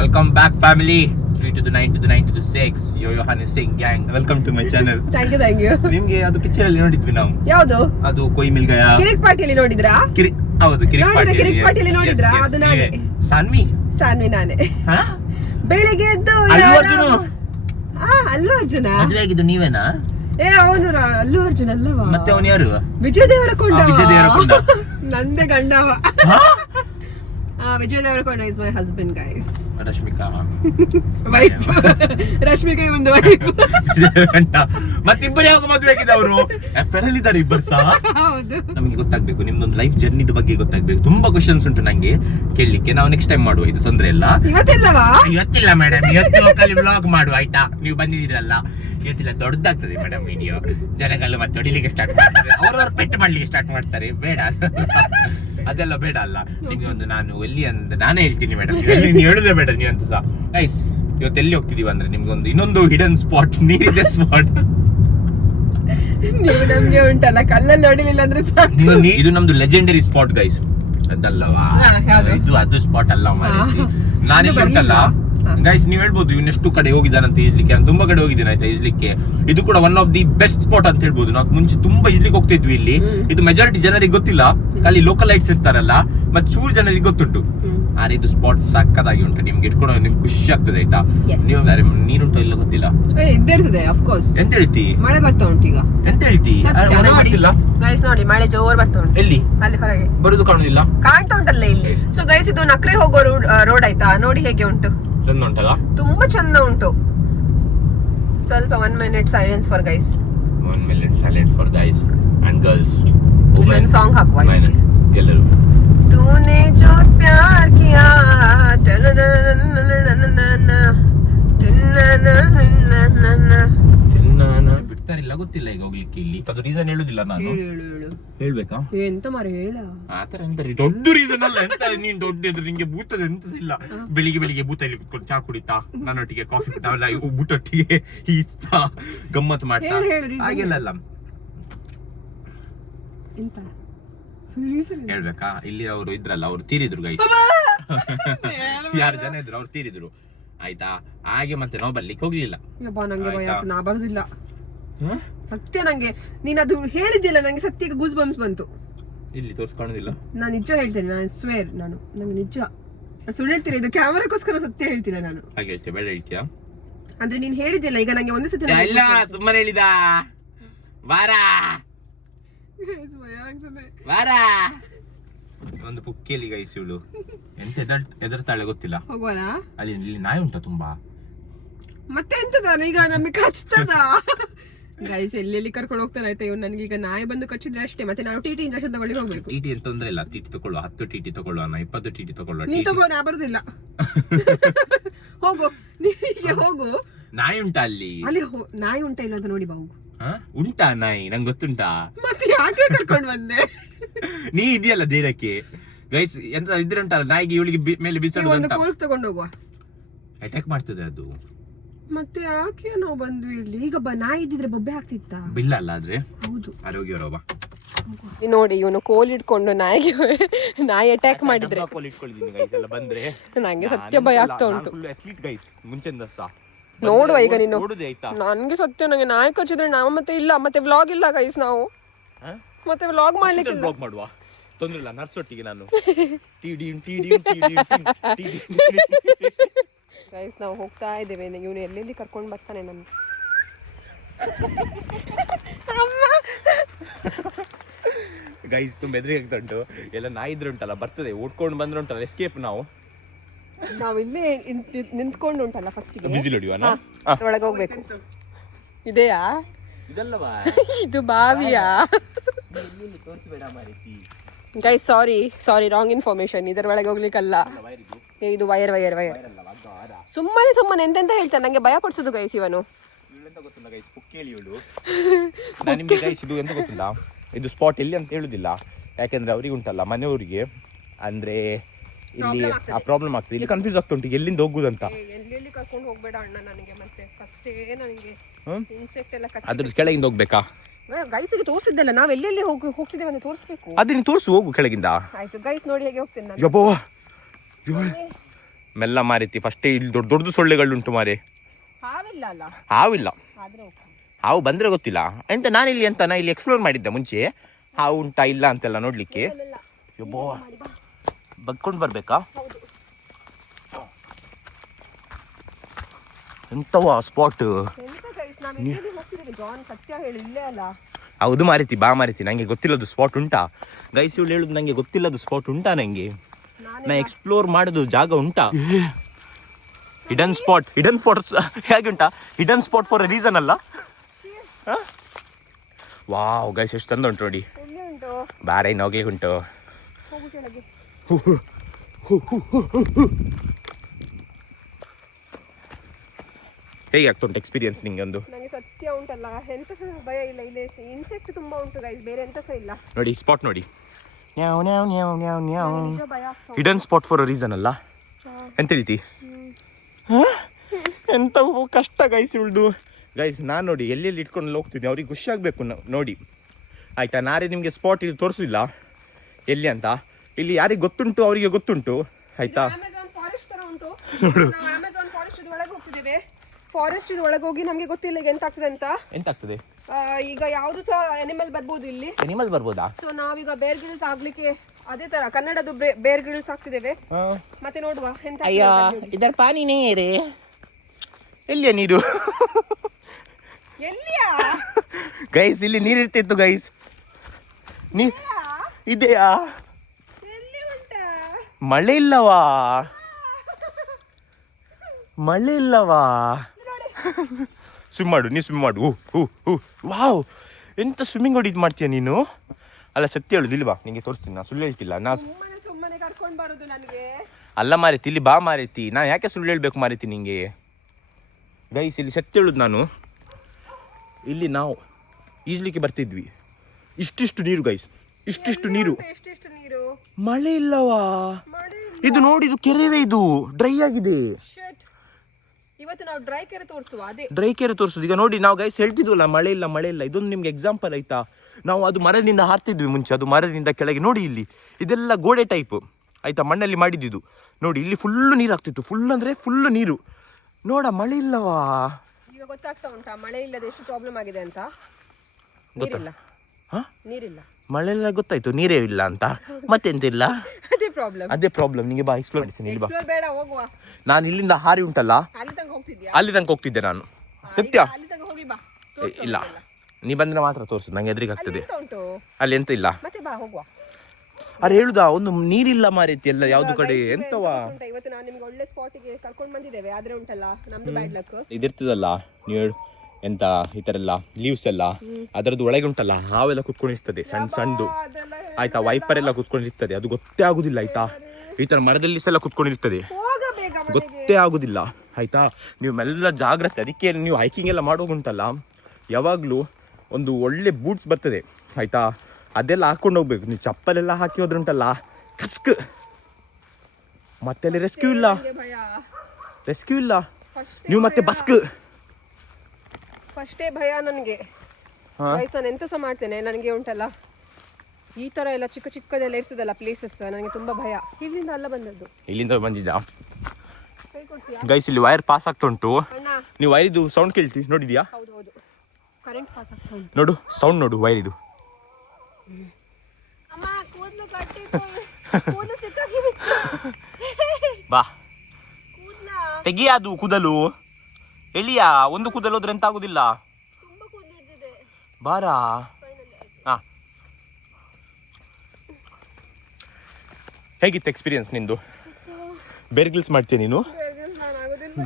Welcome back, family. 3 to the 9 to the 9 to the 6. Yo Johannes Singh gang. Welcome to my channel. Thank you. ನಿಮ್ಗೆ ಅದು picture ಅಲ್ಲಿ ನೋಡಿದ್ವಿ ನಾವು. ಯಾವುದು? ಅದು ಕೊಯ್ ಮಿಲ್ ಗಯಾ. ಕಿರಿಕ್ ಪಾರ್ಟಿಯಲ್ಲಿ ನೋಡಿದ್ರಾ? ಹೌದು, ಕಿರಿಕ್ ಪಾರ್ಟಿಯಲ್ಲಿ ನೋಡಿದ್ರಾ? ಅದು ನಾನೇ. ಸಾನ್ವಿ ನಾನೇ. ಹಾ? ಬೆಳಿಗ್ಗೆ ಎದ್ದು ಅಲ್ಲು ಅರ್ಜುನ. ಮದುವೆ ಆಗಿದ್ದು ನೀವೇನಾ? ಅವನು ಅಲ್ಲು ಅರ್ಜುನ್ ಅಲ್ಲವಾ? ಮತ್ತೆ ಅವನು ಯಾರು? ವಿಜಯ್ ದೇವರಕೊಂಡ. ನಂದೇ ಗಂಡವ. Vijay Deverakonda is my husband, guys. Rashmika wife. Rashmika ಒಂದು ವೈಫ್. ಮತ್ತಿಬ್ಬರು ಯಾವಾಗ ಮದುವೆ ಆಗಿದ್ದವರು? ಎಫ್ಎಲ್ ಇದ್ದಾರೆ ಇಬ್ಬರು ಸಹ. ಹೌದು. ನಮಗೆ ಗೊತ್ತಾಗ್ಬೇಕು, ನಿಮ್ದೊಂದು ಲೈಫ್ ಜರ್ನಿದ ಬಗ್ಗೆ ಗೊತ್ತಾಗ್ಬೇಕು. ತುಂಬಾ ಕ್ವಶನ್ಸ್ ಉಂಟು ನಂಗೆ ಕೇಳಲಿಕ್ಕೆ. ನಾವು ನೆಕ್ಸ್ಟ್ ಟೈಮ್ ಮಾಡುವ, ಇದು ತೊಂದ್ರೆ ಇಲ್ಲ. ಇವತ್ತಿಲ್ಲ ಮೇಡಮ್, ಇವತ್ತು ಖಾಲಿ ವ್ಲಾಗ್ ಮಾಡುವ ಆಯ್ತಾ? ನೀವು ಬಂದಿದ್ದೀರಲ್ಲ, ಇವತ್ತಿಲ್ಲ ದೊಡ್ಡದಾಗ್ತದೆ ಮೇಡಮ್ ವಿಡಿಯೋ. ಜನಗಳು ಮತ್ತೆ ಹೊಡಿಲಿಕ್ಕೆ ಸ್ಟಾರ್ಟ್ ಮಾಡ್ತಾರೆ, ಅವ್ರವ್ರ ಪೆಟ್ಟು ಮಾಡ್ಲಿಕ್ಕೆ ಸ್ಟಾರ್ಟ್ ಮಾಡ್ತಾರೆ. ಬೇಡ ಅದೆಲ್ಲ ಬೇಡ ಅಲ್ಲ. ನಿಮ್ಗೆ ಒಂದು ನಾನು ಎಲ್ಲಿ ಅಂತ ನಾನೇ ಹೇಳ್ತೀನಿ ಮೇಡಮ್, ನೀವು ಹೇಳುದೇ ಬೇಡ ನೀವು ಅಂತ ಸಹ. ಗೈಸ್, ಇವತ್ತು ಎಲ್ಲಿ ಹೋಗ್ತಿದೀವಿ ಅಂದ್ರೆ ನಿಮ್ಗೆ ಒಂದು ಇನ್ನೊಂದು ಹಿಡನ್ ಸ್ಪಾಟ್, ನೀರಿದೆ ಸ್ಪಾಟ್. ನೀವು ನಮ್ಗೆ ಉಂಟಲ್ಲ ಕಲ್ಲಲ್ಲಿ ನೋಡಿಲಿಲ್ಲ ಅಂದ್ರೆ ಇದು ನಮ್ದು ಲೆಜೆಂಡರಿ ಸ್ಪಾಟ್ ಗೈಸ್. ಅದಲ್ಲವಾ ಇದು, ಅದು ಸ್ಪಾಟ್ ಅಲ್ಲ ಮಾರೈತಿ. ನಾನಿಲ್ಲಿ ಉಂಟಲ್ಲ ಗೈಸ್, ನೀವು ಹೇಳ್ಬೋದು ಇವನೆಷ್ಟು ಕಡೆ ಹೋಗಿದ್ದಾನಂತ ಈಜ್ಲಿಕ್ಕೆ. ನಾನು ತುಂಬಾ ಕಡೆ ಹೋಗಿದ್ದೇನೆ ಆಯ್ತಾ ಈಜ್ಲಿಕ್ಕೆ. ಇದು ಕೂಡ one of the best spot ಅಂತ ಹೇಳ್ಬೋದು. ನಾವು ಮುಂಚೆ ತುಂಬಾ ಈಜ್ಲಿಕ್ಕೆ ಹೋಗ್ತಿದ್ವಿ ಇಲ್ಲಿ. ಇದು ಮೆಜಾರಿಟಿ ಜನರಿಗೆ ಗೊತ್ತಿಲ್ಲ, ಖಾಲಿ ಲೋಕಲ್ ಲೈಟ್ಸ್ ಇರ್ತಾರಲ್ಲ, ಮತ್ತೆ ಚೂರು ಜನರಿಗೆ ಗೊತ್ತುಂಟು. ಆದ್ರೆ ಇದು ಸ್ಪಾಟ್ ಸಕ್ಕದಾಗಿ ಉಂಟು, ನಿಮ್ಗೆ ಇಟ್ಕೊಂಡು ನಿಮ್ಗೆ ಖುಷಿ ಆಗ್ತದೆ ಆಯ್ತಾ. ನೀವು ನೀರುಂಟು ಇಲ್ಲ ಗೊತ್ತಿಲ್ಲ, ಇದ್ದಿರ್ತದೆ ಆಫ್ ಕೋರ್ಸ್. ಎಂತ ಹೇಳ್ತಿ? ಮಳೆ ಬರ್ತಾ ಉಂಟು ಈಗ. ಎಂತ ಹೇಳ್ತಿ? ಗೈಸ್ ನೋಡಿ, ಮಳೆ ಜೋರ್ ಬರ್ತಾ ಉಂಟು. ಎಲ್ಲಿ? ಅಲ್ಲಿ ಹೊರಗೆ ಬರುದು ಕಾಣುದಿಲ್ಲ, ಕಾಣ್ತಾ ಉಂಟಲ್ಲ ಇಲ್ಲಿ. ಸೊ ಗೈಸ್, ಇದು ನಕ್ರೆ ಹೋಗೋ ರೋಡ್ ಆಯ್ತಾ, ನೋಡಿ ಹೇಗೆ ಉಂಟು. ಚಂದ ಉಂಟಲ್ಲ, ತುಂಬಾ ಚಂದ ಉಂಟು. ಸ್ವಲ್ಪ 1 minute silence for guys. 1 minute silence for guys and girls. ಒಂದು ಸಾಂಗ್ ಹಾಕುವ ಎಲ್ಲರೂ. तूने जो प्यार किया ಬಿಡ್ತಾರಿಲ್ಲ ಗೊತ್ತಿಲ್ಲ ಈಗ ಹೋಗ್ಲಿಕ್ಕೆ ಇಲ್ಲಿ. ಅದು ರೀಸನ್ ಹೇಳುದಿಲ್ಲ ನಾನು. ಹೇಳ್ಬೇಕಾ? ಎಂತ ಮಾರೆ ಹೇಳ. ಆತರ ಎಂತ ದೊಡ್ಡ ರೀಸನ್ ಅಲ್ಲ. ಎಂತ ನೀನ್ ದೊಡ್ಡ ಎದುರು ನಿಂಗೆ ಭೂತದ ಎಂತ ಇಲ್ಲ. ಬೆಳಿಗ್ಗೆ ಭೂತ ಇಲ್ಲಿ ಕುತ್ಕೊಂಡು ಚಾ ಕುಡಿತಾ, ನನ್ನೊಟ್ಟಿಗೆ ಕಾಫಿ ನಾವೆಲ್ಲ ಭೂತೊಟ್ಟಿಗೆ ಈಸ್ತಾ ಗಮ್ಮತ್ ಮಾಡ್ತಾ ಹಾಗೆಲ್ಲ ಅಲ್ಲ. ಹೇಳ್ಬೇಕಾ? ಇಲ್ಲಿ ಅವರು ಇದ್ರಲ್ಲ, ಅವ್ರು ತೀರಿದ್ರು ಗೈಸ್. 6 ಜನ ಇದ್ರು, ಅವ್ರು ತೀರಿದ್ರು ಆಯ್ತಾ. ಹಾಗೆ ಮತ್ತೆ ನಾವು ಬರ್ಲಿಕ್ಕೆ ಹೋಗ್ಲಿಲ್ಲ. ನಾ ಬರುದಿಲ್ಲ ಸತ್ಯ. ನಂಗೆ ನೀನ್ ಅದು ಹೇಳಿದ್ದಿಲ್ಲ, ನಂಗೆ ಸತ್ಯಕ್ಕೆ ಗೂಸ್ ಬಂಪ್ಸ್ ಬಂತು. ಇಲ್ಲಿ ತೋರ್ಸ್ಕೊಳ್ಳೋದಿಲ್ಲ, ನಾನು ನಿಜ ಹೇಳ್ತೇನೆ. ನಾನು ಸ್ವೇರ್, ನಂಗೆ ನಿಜ ಸುಳ್ಳು ಹೇಳ್ತೀನಿ. ಇದು ಕ್ಯಾಮರಾಕ್ಕೋಸ್ಕರ ಸತ್ಯ ಹೇಳ್ತೀನಿ ನಾನು. ಹಾಗೆ ಹೇಳ್ತೀಯ? ಬೇಡ ಹೇಳ್ತೀಯಾ? ಅಂದ್ರೆ ನೀನ್ ಹೇಳಿದ್ದಿಲ್ಲ, ಈಗ ನಂಗೆ ಒಂದೇ ಸತಿ ಇಲ್ಲ, ಸುಮ್ಮನೆ ಹೇಳಿದ ವಾರ ಒಂದು ಪುಕ್ಕಿಯಲ್ಲಿ ಗೈಸ್ ಇವಳು ಎಂತ ಎದರ್ತಾಳೆ ಗೊತ್ತಿಲ್ಲ. ಹೋಗೋಣ ಅಲ್ಲಿ ಇಲ್ಲಿ ನಾಯಿ ಉಂಟ ತುಂಬಾ. ಮತ್ತೆ ಎಂತದ ಈಗ ನಮಗೆ ಕಚ್ತದ ಗೈಸ್? ಎಲ್ಲೆಲ್ಲಿ ಕರ್ಕೊಂಡು ಹೋಗ್ತಾನೆ ಆಯ್ತಾ ಇವ್. ನನ್ಗೆ ಈಗ ನಾಯಿ ಬಂದು ಕಚ್ಚಿದ್ರೆ ಅಷ್ಟೇ, ಮತ್ತೆ ನಾವು ಟಿಟಿ ಇಂಜೆಕ್ಷನ್ ತಗೊಳ್ಳಿ ಹೋಗ್ಬೇಕು. ಟಿಟಿ ಅಂತ ತೊಂದ್ರೆ ಇಲ್ಲ, ಟಿಟಿ ತಗೊಳ್ಳುವ. 10 ಟಿಟಿ ತಗೊಳ್ಳುವ, 20 ಟಿಟಿ ತಗೊಳ್ಳುವ. ನೀನ್ ತಗೋ, ನಾ ಬರುದಿಲ್ಲ. ಹೋಗು, ಹೋಗು. ನಾಯಿ ಉಂಟಾ ಅಲ್ಲಿ? ಅಲ್ಲಿ ನಾಯಿ ಉಂಟಾ ಇಲ್ಲ ಅಂತ ನೋಡಿ ಬಾ. ಹೋಗು. ಉಂಟಾ ನಾಯಿ? ನಂಗೆ ಗೊತ್ತುಂಟಾ. ಮತ್ತೆ ಯಾಕೆ ಕರ್ಕೊಂಡು ಬಂದೆ? ನೀ ಇದೆಯಲ್ಲ ಧೈರ್ಯಕ್ಕೆ ಗೈಸ್. ಎಂತ ಇದ್ರೆ ಉಂಟಲ್ಲ ನಾಯಿಗೆ ಇವಳಿಗೆ ಮೇಲೆ ಬಿಸಾಡುದು ಅಂತ. ಕೋಲ್ಕ್ ತಗೊಂಡು ಹೋಗುವ, ಅಟ್ಯಾಕ್ ಮಾಡ್ತದೆ ಅದು. ಮತ್ತೆ ಯಾಕೆ ನಾವು ಬಂದ್ವಿ ಇಲ್ಲಿ? ಈಗ ನಾಯಿ ಇದ್ದಿದ್ರೆ ಬೊಬ್ಬೆ ಆಗ್ತಿತ್ತ? ಬಿಲ್ಲ ಅಲ್ಲ ಆದ್ರೆ. ಹೌದು, ಆರೋಗ್ಯರವ. ನೋಡಿ ಇವನು ಕೋಲ್ ಇಟ್ಕೊಂಡು ನಾಯಿ ಅಟ್ಯಾಕ್ ಮಾಡಿದ್ರೆ ಕೋಲ್ ಇಟ್ಕೊಂಡಿದ್ದೀನಿ ಗೈಸ್. ಎಲ್ಲ ಬಂದ್ರೆ ನಂಗೆ ಸತ್ಯ ಭಯ ಆಗ್ತಾ ಉಂಟು. ಅಟ್ಲೀಟ್ ಗೈಸ್ ಮುಂಚೆಂದ ನೋಡುವ ಈಗ ನೀನು. ನನ್ಗೆ ಸತ್ಯ, ನಂಗೆ ನಾಯಿ ಕಚ್ಚಿದ್ರೆ ನಾವು ಮತ್ತೆ ಇಲ್ಲ, ಮತ್ತೆ ವ್ಲಾಗ್ ಇಲ್ಲ ಗೈಸ್. ನಾವು ಮತ್ತೆ ವ್ಲಾಗ್ ಮಾಡ್ಲಿಕ್ಕೆ ವ್ಲಾಗ್ ಮಾಡುವ, ತೊಂದ್ರೆ ಇಲ್ಲ. ನರ್ಸೊಟ್ಟಿಗೆ ನಾನು ಗೈಸ್ ನಾವು ಹೋಗ್ತಾ ಇದ್ದೇವೆ. ಇವನು ಎಲ್ಲೆಲ್ಲಿ ಕರ್ಕೊಂಡು ಬರ್ತಾನೆ ನಮ್ಗೆ. ಗೈಸ್ ತುಂಬ ಎದುರಿಗೆ ಆಗ್ತಾ ಉಂಟು. ಎಲ್ಲ ನಾಯಿ ಇದ್ರೆ ಉಂಟಲ್ಲ ಬರ್ತದೆ, ಓಡ್ಕೊಂಡು ಬಂದ್ರೆ ಉಂಟಲ್ಲ ಎಸ್ಕೇಪ್. ನಾವಿಲ್ಲೇ ನಿಂತ್ಕೊಂಡು ಉಂಟಲ್ಲ ಫಸ್ಟ್ ಬಿಸಿಲು ಹೊಡಿಯೋಣ, ಒಳಗೆ ಹೋಗ್ಬೇಕು. ಇದೆಯಾ? ಇದಲ್ಲವಾ ಇದು ಬಾವಿಯಾ? Guys sorry wrong information. ಇದರ ಒಳಗೆ ಹೋಗ್ಲಿಕ್ಕಲ್ಲ, ಇದು ವೈರ್. ಸುಮ್ಮನೆ ಎಂತೆಂತ ಹೇಳ್ತಾನೆ, ನಂಗೆ ಭಯ ಪಡಿಸೋದು ಗೈಸ್ ಇವನು. ಇದು ಎಂತ ಗೊತ್ತಿಲ್ಲ, ಇದು ಸ್ಪಾಟ್ ಎಲ್ಲಿ ಅಂತ ಹೇಳುದಿಲ್ಲ. ಯಾಕೆಂದ್ರೆ ಅವ್ರಿಗೆ ಉಂಟಲ್ಲ ಮನೆಯವರಿಗೆ, ಅಂದ್ರೆ ಇಲ್ಲಿ ಆ ಪ್ರಾಬ್ಲಮ್ ಆಗ್ತದೆ. ಇಲ್ಲಿ ಕನ್ಫ್ಯೂಸ್ ಆಗ್ತಾ ಉಂಟು ಎಲ್ಲಿಂದ ಹೋಗುದಂತ. ಎಲ್ಲಿ ಕರ್ಕೊಂಡು ಹೋಗ್ಬೇಡ ಅಣ್ಣ, ನನಗೆ ಮತ್ತೆ ಫಸ್ಟೇ ನನಗೆ ಇನ್ಸೆಕ್ಟ್ ಎಲ್ಲ ಅದ್ರ ಕೆಳಗಿಂದ ಹೋಗ್ಬೇಕಾ? ಗೈಸಿಗೆ ತೋರಿಸಿದ್ದಲ್ಲ, ನಾವು ಎಲ್ಲೆಲ್ಲಿ ಹೋಗ್ತಿದ್ದೇವೆ ಅಂತ ತೋರಿಸ್ಬೇಕು. ಅದನ್ನ ತೋರಿಸು, ಹೋಗು ಕೆಳಗಿಂದ. ಆಯ್ತು ಗೈಸ್, ನೋಡಿ ಹೇಗೆ ಹೋಗ್ತೇನೆ ನಾನು. ಯಬ್ಬೋ ಮೆಲ್ಲ ಮಾರಿತಿ ಫಸ್ಟೇ ಇಲ್ಲಿ ದೊಡ್ಡ ದೊಡ್ಡ ಸೊಳ್ಳೆಗಳುಂಟು ಮಾರೆ. ಹಾವಿಲ್ಲ ಅಲ್ಲ? ಹಾವಿಲ್ಲ, ಆದ್ರೆ ಓಕೆ. ಹಾವು ಬಂದರೆ ಗೊತ್ತಿಲ್ಲ. ಎಂತ ನಾನಿಲ್ಲಿ ಅಂತ ನಾ ಇಲ್ಲಿ ಎಕ್ಸ್ಪ್ಲೋರ್ ಮಾಡಿದ್ದೆ ಮುಂಚೆ, ಹಾವು ಉಂಟಾ ಇಲ್ಲ ಅಂತೆಲ್ಲ ನೋಡಲಿಕ್ಕೆ. ಯಬ್ಬೋ ಬಗ್ಕೊಂಡು ಬರಬೇಕಾ? ಎಂತವಾ ಸ್ಪಾಟ್. ಹೌದು ಮಾರಿತಿ, ಬಾ ಮಾರಿತಿ, ನಂಗೆ ಗೊತ್ತಿಲ್ಲದು ಸ್ಪಾಟ್ ಉಂಟಾ ಗೈಸ್. ಇವಳು ಹೇಳುದು ನಂಗೆ ಗೊತ್ತಿಲ್ಲದು ಸ್ಪಾಟ್ ಉಂಟಾ, ನಂಗೆ ನಾ ಎಕ್ಸ್ಪ್ಲೋರ್ ಮಾಡೋದು ಜಾಗ ಉಂಟಾ. ಹಿಡನ್ ಸ್ಪಾಟ್ ಹೇಗೆ ಉಂಟಾ? Hidden spot for a reason ಅಲ್ಲ. ವಾವ್ ಗೈಸ್ ಎಷ್ಟು ಚಂದ ಉಂಟು ನೋಡಿ. ಬಾರ ಇನ್ನು ಹೋಗ್ಲಿಕ್ಕೆ ಉಂಟು. ಹೇಗೆ ಆಗ್ತುಂಟು ಎಕ್ಸ್ಪೀರಿಯನ್ಸ್ ನಿಂಗೆ? ಒಂದು ನನಗೆ ಸತ್ಯ ಉಂಟಲ್ಲ, ಎಂತ ಸಹ ಭಯ ಇಲ್ಲ. ಇಲ್ಲಿ ಇನ್ಸೆಕ್ಟ್ ತುಂಬಾ ಉಂಟು ಗೈಸ್, ಬೇರೆ ಎಂತ ಸಹ ಇಲ್ಲ. ನೋಡಿ ಸ್ಪಾಟ್ ನೋಡಿ, ನಿಜ ಭಯ ಆಗ್ತಾ ಉಂಟು. Hidden spot for a reason ಅಲ್ಲ ಎಂತ ಹೇಳ್ತಿ? ಎಂತ ಕಷ್ಟ ಗೈಸ್ ಇವಳ್ದು. ಗೈಸ್ ನಾನು ನೋಡಿ ಎಲ್ಲೆಲ್ಲಿ ಇಟ್ಕೊಂಡು ಹೋಗ್ತಿದ್ದೆ, ಅವ್ರಿಗೆ ಖುಷಿ ಆಗಬೇಕು ನೋಡಿ ಆಯ್ತಾ. ನಾರೇ ನಿಮಗೆ ಸ್ಪಾಟ್ ಇದು ತೋರಿಸಿಲ್ಲ ಎಲ್ಲಿ ಅಂತ. ಇಲ್ಲಿ ಯಾರಿಗೆ ಗೊತ್ತುಂಟು ಅವರಿಗೆ ಗೊತ್ತುಂಟು ಆಯ್ತಾ. ನೋಡು, ಫಾರೆಸ್ಟ್ ಒಳಗೆ ಹೋಗ್ತಿದ್ದೇವೆ. ಫಾರೆಸ್ಟ್ ಒಳಗೆ ಹೋಗಿ ನಮಗೆ ಗೊತ್ತಿಲ್ಲ ಈಗ ಎಂತ ಆಗ್ತದೆ. ಈಗ ಯಾವ್ದು ಸಹ ಅನಿಮಲ್ ಬರ್ಬೋದು ಇಲ್ಲಿ. ಅನಿಮಲ್ ಬರ್ಬೋದಾ? ಸೊ ನಾವೀಗ ಬೇರ್ ಗಿಲ್ಸ್ ಆಗ್ಲಿಕ್ಕೆ ಅದೇ ತರ ಕನ್ನಡದು ಬೇರ್ ಗಿಲ್ಸ್ ಆಗ್ತಿದ್ದೇವೆ. ಮತ್ತೆ ನೋಡುವ ಎಂತ. ಇದರ ಪಾನಿ ನೀರೇ ಎಲ್ಲಿಯ ನೀರು? ಎಲ್ಲಿಯಾ ಗೈಸ್ ಇಲ್ಲಿ ನೀರಿರ್ತಿತ್ತು ಗೈಸ್. ಇದೆಯಾ? ಎಲ್ಲಿ ಉಂಟಾ? ಮಳೆ ಇಲ್ಲವಾ? ಮಳೆ ಇಲ್ಲವಾ? ಸ್ವಿಮ್ ಮಾಡು, ನೀ ಸ್ವಿಮ್ ಮಾಡು. ವಾವ್ ಎಂತ ಸ್ವಿಮ್ಮಿಂಗ್ ಹೊಡಿದ್ ಮಾಡ್ತೀಯ ನೀನು? ಅಲ್ಲ ಸತ್ಯ ಹೇಳುದು ಇಲ್ವಾ? ನಿಂಗೆ ತೋರಿಸ್ತೀನಿ, ನಾ ಸುಳ್ಳು ಹೇಳ್ತಿಲ್ಲ. ಸುಮ್ಮನೆ ಕರ್ಕೊಂಡು ಬರೋದು ನನಗೆ ಅಲ್ಲ ಮಾರೈತಿ, ಇಲ್ಲಿ ಬಾ ಮಾರೈತಿ. ನಾ ಯಾಕೆ ಸುಳ್ಳು ಹೇಳ್ಬೇಕು ಮಾರೈತಿ ನಿಂಗೆ? ಗೈಸ್ ಇಲ್ಲಿ ಸತ್ಯ ಹೇಳುದು ನಾನು. ಇಲ್ಲಿ ನಾವು ಈಜ್ಲಿಕ್ಕೆ ಬರ್ತಿದ್ವಿ, ಇಷ್ಟಿಷ್ಟು ನೀರು ಗೈಸ್, ಇಷ್ಟಿಷ್ಟು ನೀರು. ಮಳೆ ಇಲ್ಲವಾ? ಇದು ನೋಡಿ, ಇದು ಕೆರೆವೇ, ಇದು ಡ್ರೈ ಆಗಿದೆ. ಇವತ್ತು ನಾವು ಡ್ರೈ ಕೆರೆ ತೋರಿಸುವ. ಅದೇ ಡ್ರೈ ಕೆರೆ ತೋರಿಸುದು. ಈಗ ನೋಡಿ ನಾವು ಗೈಸ್ ಹೇಳ್ತಿದ್ವಲ್ಲ ಮಳೆ ಇಲ್ಲ ಮಳೆ ಇಲ್ಲ, ಇದೊಂದು ನಿಮ್ಗೆ ಎಕ್ಸಾಂಪಲ್ ಆಯ್ತಾ. ನಾವು ಅದು ಮರದಿಂದ ಹಾರ್ತಿದ್ವಿ ಮುಂಚೆ, ಅದು ಮರದಿಂದ ಕೆಳಗೆ ನೋಡಿ ಇಲ್ಲಿ ಇದೆಲ್ಲ ಗೋಡೆ ಟೈಪ್ ಆಯ್ತಾ, ಮಣ್ಣಲ್ಲಿ ಮಾಡಿದ್ದು. ನೋಡಿ ಇಲ್ಲಿ ಫುಲ್ಲು ನೀರು ಆಗ್ತಿತ್ತು, ಫುಲ್ ಅಂದ್ರೆ ಫುಲ್ ನೀರು. ನೋಡ ಮಳೆ ಇಲ್ಲವಾ? ಈಗ ಗೊತ್ತಾಗ್ತಾ ಉಂಟಾ ಮಳೆ ಇಲ್ಲದೆ ಎಷ್ಟು ಪ್ರಾಬ್ಲಮ್ ಆಗಿದೆ ಅಂತ? ನೀರಿಲ್ಲ. ಮಳೆ ಇಲ್ಲ ಗೊತ್ತಾಯ್ತು, ನೀರೇ ಇಲ್ಲ ಅಂತ. ಮತ್ತೆಂತ ಇಲ್ಲ, ಅದೇ ಪ್ರಾಬ್ಲಮ್. ನಿಂಗೆ ಬಾ ಎಕ್ಸ್ಪ್ಲೋರ್ ಮಾಡ್ತೀನಿ. ಇಲ್ಲಿ ಬಾ, ಬೇಡ ಹೋಗುವ. ನಾನು ಇಲ್ಲಿಂದ ಹಾರಿ ಉಂಟಲ್ಲ, ಅಲ್ಲಿ ತನಕ ಹೋಗ್ತಿದ್ದೆ ನಾನು. ಸತ್ಯ ಇಲ್ಲ, ನೀ ಬಂದ್ರೆ ಮಾತ್ರ ತೋರಿಸು, ನಂಗೆ ಎದುರಿಗೆ ಆಗ್ತದೆ. ಅಲ್ಲಿ ಎಂತ ಇಲ್ಲ. ಅರೆ ಹೇಳುದಾ, ಒಂದು ನೀರಿಲ್ಲ ಮಾರೈತಿ ಎಲ್ಲ ಯಾವ್ದು ಕಡೆ. ಎಂತವಾ ಇವತ್ತು ನಾವು ನಿಮ್ಗೆ ಒಳ್ಳೆ ಸ್ಪಾಟಿಗೆ ಕರ್ಕೊಂಡು ಬಂದಿದ್ದೇವೆ. ಆದ್ರೆ ಉಂಟಲ್ಲ ನಮ್ದು ಬ್ಯಾಡ್ ಲಕ್. ಇದಿರ್ತದಲ್ಲ ನೀವು ಹೇಳು ಎಂತ ಈ ತರ ಎಲ್ಲ ಲೀವ್ಸ್ ಎಲ್ಲ ಅದರದ್ದು ಒಳಗೆ ಉಂಟಲ್ಲ ಹಾವೆಲ್ಲ ಕುತ್ಕೊಂಡಿರ್ತದೆ, ಸಣ್ಣ ಸಣ್ಣದು ಆಯ್ತಾ. ವೈಪರ್ ಎಲ್ಲ ಕುತ್ಕೊಂಡಿರ್ತದೆ, ಅದು ಗೊತ್ತೇ ಆಗುದಿಲ್ಲ ಆಯ್ತಾ. ಈ ತರ ಮರದಲ್ಲಿ ಸಹ ಕುತ್ಕೊಂಡಿರ್ತದೆ, ಗೊತ್ತೇ ಆಗುದಿಲ್ಲ ಆಯ್ತಾ. ನೀವು ಮೆಲ್ಲ ಜಾಗ್ರತೆ. ಅದಕ್ಕೆ ನೀವು ಹೈಕಿಂಗ್ ಎಲ್ಲ ಮಾಡೋಗುಂಟಲ್ಲ, ಯಾವಾಗಲೂ ಒಂದು ಒಳ್ಳೆ ಬೂಟ್ಸ್ ಬರ್ತದೆ ಆಯ್ತಾ, ಅದೆಲ್ಲ ಹಾಕೊಂಡು ಹೋಗ್ಬೇಕು. ನೀವು ಚಪ್ಪಲೆಲ್ಲ ಹಾಕಿ ಹೋದ್ರುಂಟಲ್ಲ ಕಸ್ಕ್, ಮತ್ತೆ ಅಲ್ಲಿ ರೆಸ್ಕ್ಯೂ ಇಲ್ಲ ನೀವು ಮತ್ತೆ ಬಸ್ಕ್. ಫಸ್ಟೇ ಭಯ ನನಗೆ. ನಾನು ಎಂತ ಸಹ ಮಾಡ್ತೇನೆ, ನನಗೆ ಉಂಟಲ್ಲ ಈ ತರ ಎಲ್ಲ ಚಿಕ್ಕ ಚಿಕ್ಕದೆಲ್ಲ ಇರ್ತದಲ್ಲ ಪ್ಲೇಸಸ್, ನನಗೆ ತುಂಬಾ ಭಯ. ಇಲ್ಲಿಂದ ಅಲ್ಲ ಬಂದದ್ದು, ಇಲ್ಲಿಂದ ಬಂದಿದ್ದ ಗೈಸ್. ಇಲ್ಲಿ ವೈರ್ ಪಾಸ್ ಆಗ್ತಾ ಉಂಟು, ನೀವು ವೈರಿದು ಸೌಂಡ್ ಕೇಳ್ತಿ ನೋಡಿದ್ಯಾ? ಹೌದು, ಕರೆಂಟ್ ಪಾಸ್ ಆಗ್ತಾ ಉಂಟು. ನೋಡು ಸೌಂಡ್ ನೋಡು ವೈರಿದು. ಬಾ ತೆಗಿ, ಅದು ಕೂದಲು ಎಲ್ಲಿಯಾ? ಒಂದು ಕೂದಲು ಹೋದ್ರೆ ಎಂತ ಆಗುದಿಲ್ಲ. ಬಾರಾ. ಹೇಗಿತ್ತು ಎಕ್ಸ್ಪೀರಿಯನ್ಸ್ ನಿಂದು? ಬೇರ್ ಗಿಲ್ಸ್ ಮಾಡ್ತೀಯ ನೀನು?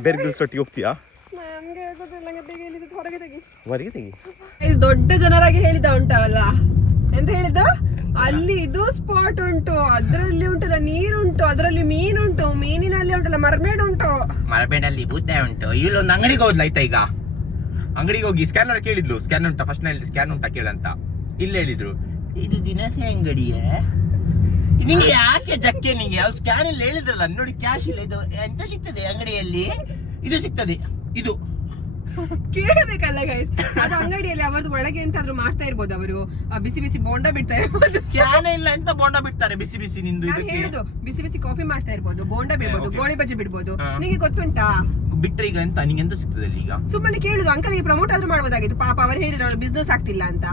ಬೇರ್ ಗಿಲ್ಸ್ ಒಟ್ಟಿಗೆ ಹೋಗ್ತೀಯಾ? ಹೊರಗೆ ತೆಗಿ. ದೊಡ್ಡ ಜನರಾಗಿ ಹೇಳಿದ ಉಂಟಲ್ಲ, ಎಂತ ಹೇಳಿದ? ಅಲ್ಲಿ ಇದು ಸ್ಪಾಟ್ ಉಂಟು, ಅದರಲ್ಲಿ ಉಂಟಲ್ಲ ನೀರುಂಟು, ಅದರಲ್ಲಿ ಮೀನುಂಟು, ಮೀನಿನಲ್ಲಿ ಉಂಟಲ್ಲ ಮರ್ಮೇಡ್ ಉಂಟು, ಮರಬೇಡಲ್ಲಿ ಬೂತೆ ಉಂಟು. ಇಲ್ಲೊಂದು ಅಂಗಡಿಗೆ ಹೋದ್ಲ ಆಯ್ತಾ. ಈಗ ಅಂಗಡಿಗೆ ಹೋಗಿ ಸ್ಕ್ಯಾನರ್ ಕೇಳಿದ್ಲು, ಸ್ಕ್ಯಾನ್ ಉಂಟಾ ಫಸ್ಟ್ ನಲ್ಲಿ, ಸ್ಕ್ಯಾನ್ ಉಂಟಾ ಕೇಳಂತ. ಇಲ್ಲಿ ಹೇಳಿದ್ರು ಇದು ದಿನಸಿ ಅಂಗಡಿಯೇ, ನಿಂಗೆ ಯಾಕೆ ಜಕ್ಕೆ ನಿಂಗೆ? ಅವ್ರು ಸ್ಕ್ಯಾನ್ ಇಲ್ಲಿ ಹೇಳಿದ್ರಲ್ಲ ನೋಡಿ, ಕ್ಯಾಶ್ ಇಲ್ಲ. ಇದು ಎಂತ ಸಿಗ್ತದೆ ಅಂಗಡಿಯಲ್ಲಿ? ಇದು ಸಿಗ್ತದೆ, ಇದು ಕೇಳಬೇಕಲ್ಲ ಗೈಸ್. ಅದು ಅಂಗಡಿಯಲ್ಲಿ ಅವರದ್ದು ಒಳಗೆ ಎಂತಾದ್ರೂ ಮಾಡ್ತಾ ಇರ್ಬೋದು, ಅವರು ಬಿಸಿ ಬಿಸಿ ಬೋಂಡ ಬಿಡ್ತಾ ಇರ್ಬೋದು. ಕ್ಯಾನ್ ಇಲ್ಲ ಎಂತ ಬೋಂಡ ಬಿಡ್ತಾರೆ ಬಿಸಿ ಬಿಸಿ ನಿಂದು ನಾನು ಹೇಳುದು ಬಿಸಿ ಬಿಸಿ ಕಾಫಿ ಮಾಡ್ತಾ ಇರ್ಬೋದು, ಬೋಂಡ ಬಿಡ್ಬೋದು, okay. ಗೋಳಿ ಬಜ್ಜಿ ಬಿಡ್ಬೋದು. ನಿಮಗೆ ಗೊತ್ತುಂಟಾ? ಬಿಟ್ರೆ ಈಗ ಎಂತ ನಿಂಗೆ ಎಂತ ಸಿಗ್ತದೆ ಅಲ್ಲಿ ಈಗ? ಸುಮ್ಮನೆ ಕೇಳುದು, ಅಂಕಲ್ಗೆ ಪ್ರಮೋಟ್ ಆದ್ರೂ ಮಾಡ್ಬೋದಾಗಿತ್ತು. ಪಾಪ ಅವರು ಹೇಳಿದ್ರು ಅವ್ರು ಬಿಸ್ನೆಸ್ ಆಗ್ತಿಲ್ಲ ಅಂತ.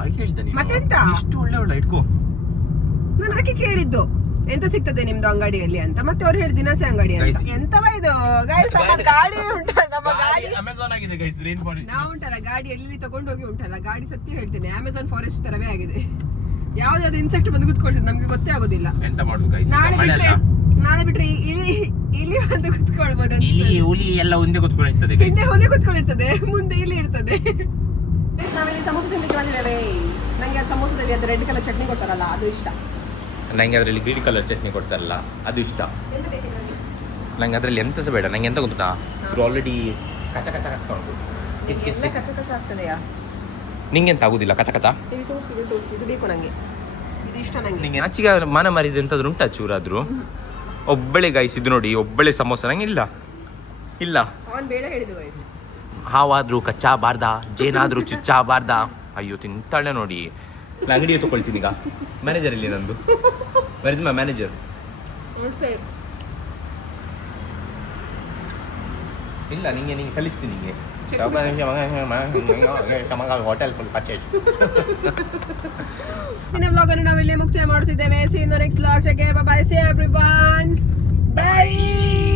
ಹಾಗೆ ಹೇಳ್ತಾನೆ. ಮತ್ತೆಂತ? ಇಷ್ಟು ಒಳ್ಳೆ ಇಟ್ಕೋ. ನಾನು ಅದಕ್ಕೆ ಕೇಳಿದ್ದು ಎಂತ ಸಿಗ್ತದೆ ನಿಮ್ದು ಅಂಗಡಿಯಲ್ಲಿ ಅಂತ. ಮತ್ತೆ ಅವ್ರು ಹೇಳಿ ದಿನಸಿ ಅಂಗಡಿ ಅಂತ. Guys, ಎಂತವ ಇದು ಗೈಸ್? ನಮ್ಮ ಗಾಡಿ ಉಂಟಲ್ಲ, ನಮ್ಮ ಗಾಡಿ ಅಮೆಜಾನ್ ಆಗಿದೆ ಗೈಸ್, ರೈನ್ ಫಾರೆಸ್ಟ್. ನಾವು ಉಂಟಲ್ಲ ಗಾಡಿ ಎಲ್ಲಿ ತಗೊಂಡೋಗಿ ಉಂಟಲ್ಲ, ಗಾಡಿ ಸತ್ಯ ಹೇಳ್ತೇನೆ ಅಮೆಜಾನ್ ಫಾರೆಸ್ಟ್ ತರವೇ ಆಗಿದೆ. ಯಾವ್ದಾವ್ದು ಇನ್ಸೆಕ್ಟ್ ಬಂದು ಕುತ್ಕೊಳ್ತದೆ, ನಮ್ಗೆ ಗೊತ್ತೇ ಆಗೋದಿಲ್ಲ. ಎಂತ ಮಾಡುದು ಗೈಸ್? ನಾಳೆ ಬಿಟ್ರೆ ಇಲಿ ಬಂದು ಕುತ್ಕೊಳ್ಬೋದು. ಇಲಿ ಹುಲಿ ಎಲ್ಲ ಒಂದೇ ಕುತ್ಕೊಂಡಿರ್ತದೆ. ಹಿಂದೆ ಹುಲಿ ಕುತ್ಕೊಂಡಿರ್ತದೆ, ಮುಂದೆ ಇಲಿ ಇರ್ತದೆ. ನಾವಿಲ್ಲಿ ಸಮೋಸ ತಿನ್ಲಿಕ್ಕೆ ಬಂದಿದ್ದೇವೆ. ನಂಗೆ ಆ ಸಮೋಸದಲ್ಲಿ ಅದು ರೆಡ್ ಕಲರ್ ಚಟ್ನಿ ಕೊಡ್ತಾರಲ್ಲ, ಅದು ಇಷ್ಟ. ನಂಗೆ ಅದರಲ್ಲಿ ಗ್ರೀನ್ ಕಲರ್ ಚಟ್ನಿ ಕೊಡ್ತಾರಲ್ಲ ಅದು ಇಷ್ಟ. ಎಂತ ಬೇಕಿಲ್ಲ ನಂಗೆ ಅದರಲ್ಲಿ ಎಂತ ಸಹ ಬೇಡ. ನಂಗೆ ಎಂತ ಗೊತ್ತಾ, ಇದು ಆಲ್ರೆಡಿ ಕಚ ಕಚ ಕಚ್ಚ ಉಂಟು. ಎಲ್ಲ ಕಚ್ಚ ಕಚ್ಚ ಆಗ್ತದೆಯಾ? ನಿಂಗೆ ಎಂತ ಆಗುದಿಲ್ಲ ಕಚ ಕಚ? ಇದು ಬೇಕು ನಂಗೆ, ಇದು ಇಷ್ಟ ನಂಗೆ. ನಿಂಗೆ ಆಚೆಗೆ ಮಾನ ಮಾರಿದ ಎಂತಾದ್ರು ಉಂಟಾ ಚೂರಾದ್ರು? ಒಬ್ಬಳೆ ಗೈಸ್ ಇದು ನೋಡಿ, ಒಬ್ಬಳೆ ಸಮೋಸ ನಂಗೆ ಇಲ್ಲ ಇಲ್ಲ. ಅವನ್ ಬೇಡ ಹೇಳಿದ್ದು ಗೈಸ್. ಹಾವಾದ್ರೂ ಕಚ್ಚಾಬಾರ್ದ, ಜೇನಾದ್ರೂ ಚುಚ್ಚಾಬಾರ್ದ. ಅಯ್ಯೋ ತಿಂತಾಳೆ ನೋಡಿ. ನಾನು ಅಂಗಡಿಗೆ ತಗೊಳ್ತೀನಿ ಈಗ. ಮ್ಯಾನೇಜರ್ ಇಲ್ಲಿ ನಂದು. Where is my manager? ಇಲ್ಲ ನಿಂಗೆ ಕಲಿಸ್ತೀನಿ ನಿಂಗೆ. Hotel full purchase. ದಿನ ವ್ಲಾಗ್ ಅನ್ನು ನಾವು ಇಲ್ಲೇ ಮುಕ್ತಾಯ ಮಾಡುತ್ತಿದ್ದೇವೆ. See you in the next vlog. Take care. Bye bye. See you everyone. Bye.